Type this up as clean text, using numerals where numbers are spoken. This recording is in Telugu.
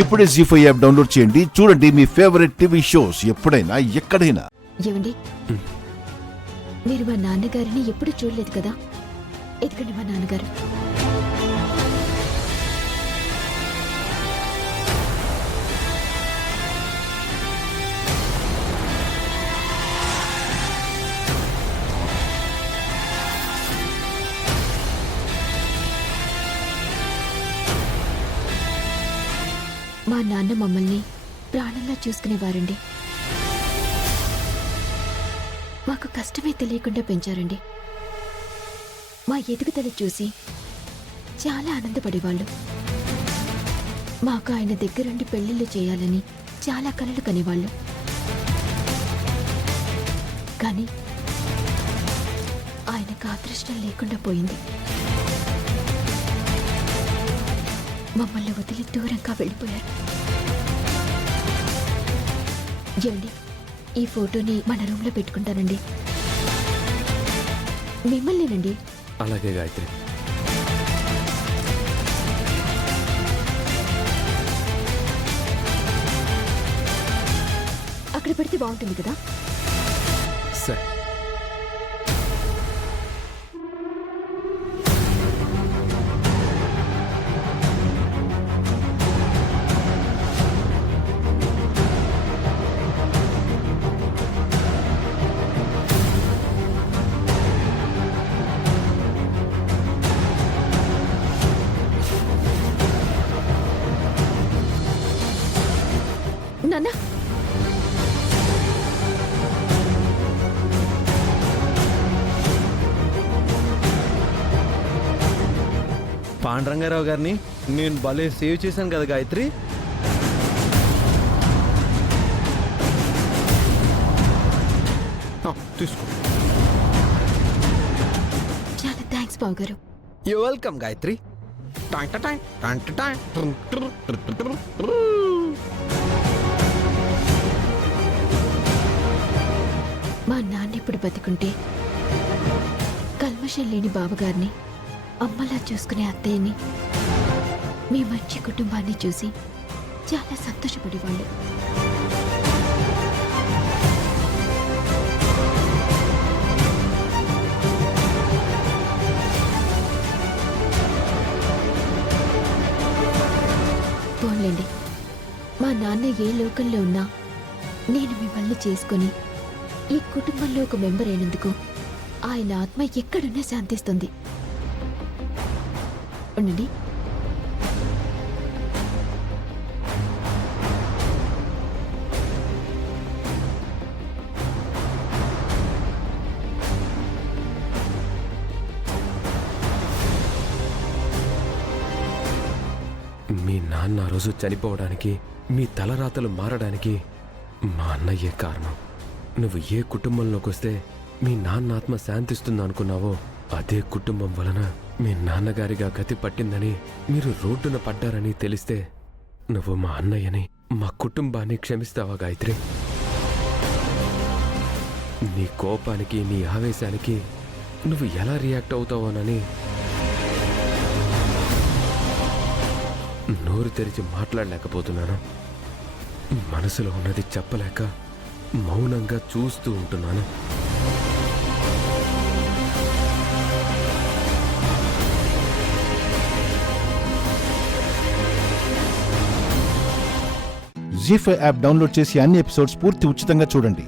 ఇప్పుడే జీ5 యాప్ డౌన్లోడ్ చేయండి. చూడండి మీ ఫేవరెట్ టీవీ షోస్ ఎప్పుడైనా ఎక్కడైనా. ఏమండి, మీరు మా నాన్నగారిని ఎప్పుడు చూడలేదు కదా? ఎక్కడి మా నాన్నగారు? మా నాన్న మమ్మల్ని ప్రాణంగా చూసుకునేవారండి. మాకు కష్టమే తెలియకుండా పెంచారండి. మా ఎదుగుదల చూసి చాలా ఆనందపడేవాళ్ళు. మాకు ఆయన దగ్గరుండి పెళ్లిళ్ళు చేయాలని చాలా కలలు కనేవాళ్ళు. కానీ ఆయనకు అదృష్టం లేకుండా పోయింది. మమ్మల్ని వదిలి దూరంగా వెళ్ళిపోయారు. ఏమండి, ఈ ఫోటోని మన రూమ్లో పెట్టుకుంటానండి. మిమ్మల్నేనండి. అలాగే గాయత్రి. అక్కడ పెడితే బాగుంటుంది కదా? సరే. నాన్న, పాండురంగారావు గారిని నేను భలే సేవ్ చేశాను కదా గాయత్రి. తీసుకో. చాలా థ్యాంక్స్ బావు గారు. You welcome Gayatri. మా నాన్న ఇప్పుడు బతికుంటే కల్మషం లేని బావగారిని, అమ్మలా చూసుకునే అత్తయ్యని, మీ మంచి కుటుంబాన్ని చూసి చాలా సంతోషపడేవాళ్ళు. పోన్లేండి, మా నాన్న ఏ లోకంలో ఉన్నా నేను మిమ్మల్ని చేసుకొని ఈ కుటుంబంలో ఒక మెంబర్ అయినందుకు ఆయన ఆత్మ ఎక్కడున్నా శాంతిస్తుంది. ఉండండి. మీ నాన్న ఆ రోజు చనిపోవడానికి, మీ తలరాతలు మారడానికి మా అన్నయ్యే కారణం. నువ్వు ఏ కుటుంబంలోకి వస్తే మీ నాన్న ఆత్మ శాంతిస్తుంది అనుకున్నావో అదే కుటుంబం వలన మీ నాన్నగారిగా గతి పట్టిందని, మీరు రోడ్డున పడ్డారని తెలిస్తే నువ్వు మా అన్నయ్యని, మా కుటుంబాన్ని క్షమిస్తావా గాయత్రి? నీ కోపానికి, నీ ఆవేశానికి నువ్వు ఎలా రియాక్ట్ అవుతావోనని నోరు తెరిచి మాట్లాడలేకపోతున్నాను. మనసులో ఉన్నది చెప్పలేక మౌనంగా చూస్తూ ఉంటున్నాను. జీ5 యాప్ డౌన్లోడ్ చేసి అన్ని ఎపిసోడ్స్ పూర్తి ఉచితంగా చూడండి.